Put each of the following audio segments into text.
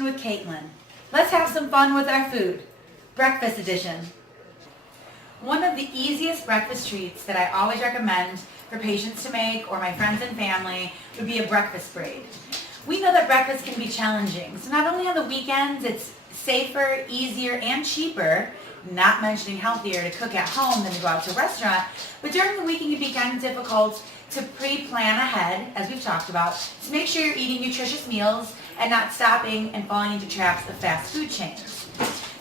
Kitchen with Caitlin. Let's have some fun with our food. Breakfast edition. One of the easiest breakfast treats that I always recommend for patients to make or my friends and family would be a breakfast braid. We know that breakfast can be challenging, so not only on the weekends, it's safer, easier, and cheaper, not mentioning healthier, to cook at home than to go out to a restaurant, but during the week it can be kind of difficult to pre-plan ahead, as we've talked about, to make sure you're eating nutritious meals and not stopping and falling into traps of fast food chains.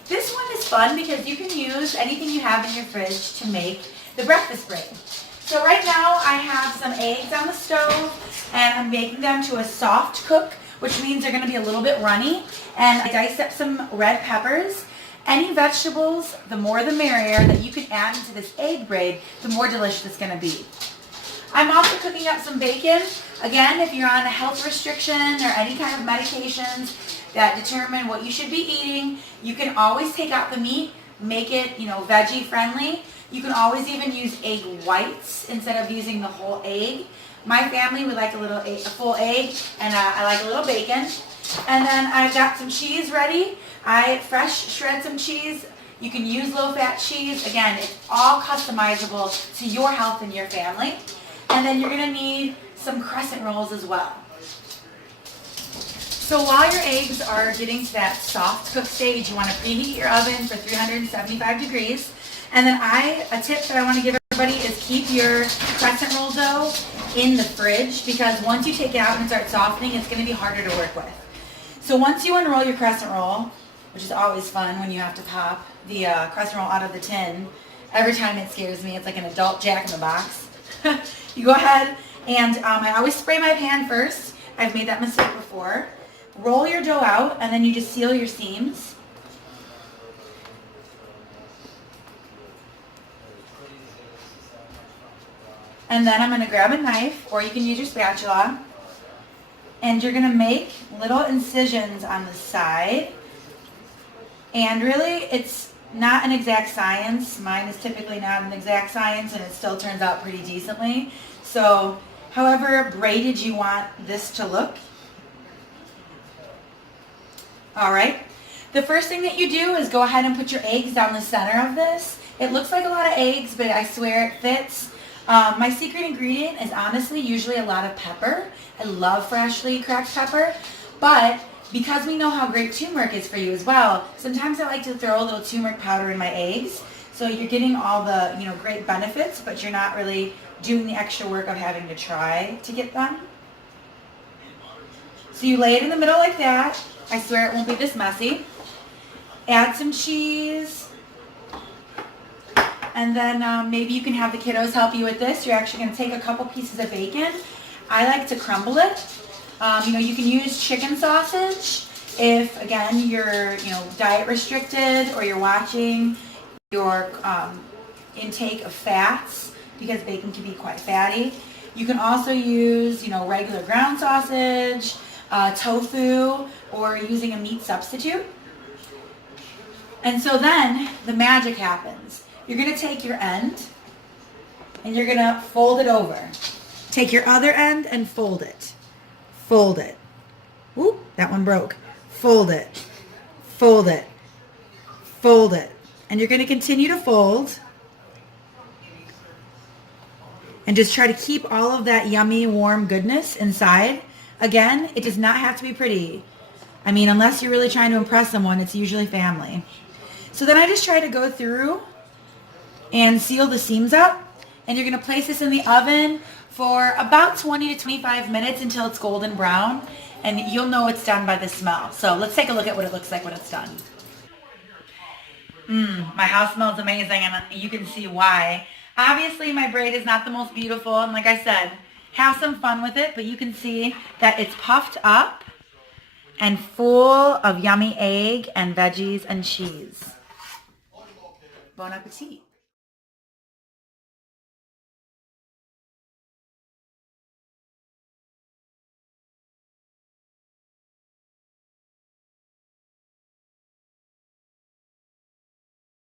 This one is fun because you can use anything you have in your fridge to make the breakfast braid. So right now I have some eggs on the stove and I'm making them to a soft cook, which means they're going to be a little bit runny. And I diced up some red peppers. Any vegetables, the more the merrier, that you can add into this egg braid, the more delicious it's going to be. I'm also cooking up some bacon. Again, if you're on a health restriction or any kind of medications that determine what you should be eating, you can always take out the meat, make it, veggie friendly. You can always even use egg whites instead of using the whole egg. My family would like a full egg, and I like a little bacon. And then I've got some cheese ready. I fresh shred some cheese. You can use low-fat cheese. Again, it's all customizable to your health and your family. And then you're going to need some crescent rolls as well. So while your eggs are getting to that soft cook stage, you want to preheat your oven for 375 degrees. And then a tip that I want to give everybody is keep your crescent roll dough in the fridge, because once you take it out and start softening, it's going to be harder to work with. So once you unroll your crescent roll, which is always fun when you have to pop the crescent roll out of the tin, every time it scares me, it's like an adult Jack in the Box. You go ahead and I always spray my pan first. I've made that mistake before. Roll your dough out and then you just seal your seams. And then I'm going to grab a knife, or you can use your spatula, and you're going to make little incisions on the side. And really, it's not an exact science. Mine is typically not an exact science, and it still turns out pretty decently. So, however braided you want this to look. All right. The first thing that you do is go ahead and put your eggs down the center of this. It looks like a lot of eggs, but I swear it fits. My secret ingredient is honestly usually a lot of pepper. I love freshly cracked pepper, but because we know how great turmeric is for you as well, sometimes I like to throw a little turmeric powder in my eggs. So you're getting all the great benefits, but you're not really doing the extra work of having to try to get them. So you lay it in the middle like that. I swear it won't be this messy. Add some cheese. And then maybe you can have the kiddos help you with this. You're actually going to take a couple pieces of bacon. I like to crumble it. You can use chicken sausage if, again, you're diet restricted or you're watching your intake of fats, because bacon can be quite fatty. You can also use regular ground sausage, tofu, or using a meat substitute. And so then the magic happens. You're going to take your end and you're going to fold it over. Take your other end and fold it. Fold it. Whoop, that one broke. Fold it. Fold it. Fold it. And you're going to continue to fold. And just try to keep all of that yummy, warm goodness inside. Again, it does not have to be pretty. I mean, unless you're really trying to impress someone, it's usually family. So then I just try to go through and seal the seams up. And you're going to place this in the oven for about 20 to 25 minutes until it's golden brown. And you'll know it's done by the smell. So let's take a look at what it looks like when it's done. My house smells amazing, and you can see why. Obviously, my braid is not the most beautiful. And like I said, have some fun with it. But you can see that it's puffed up and full of yummy egg and veggies and cheese. Bon appetit.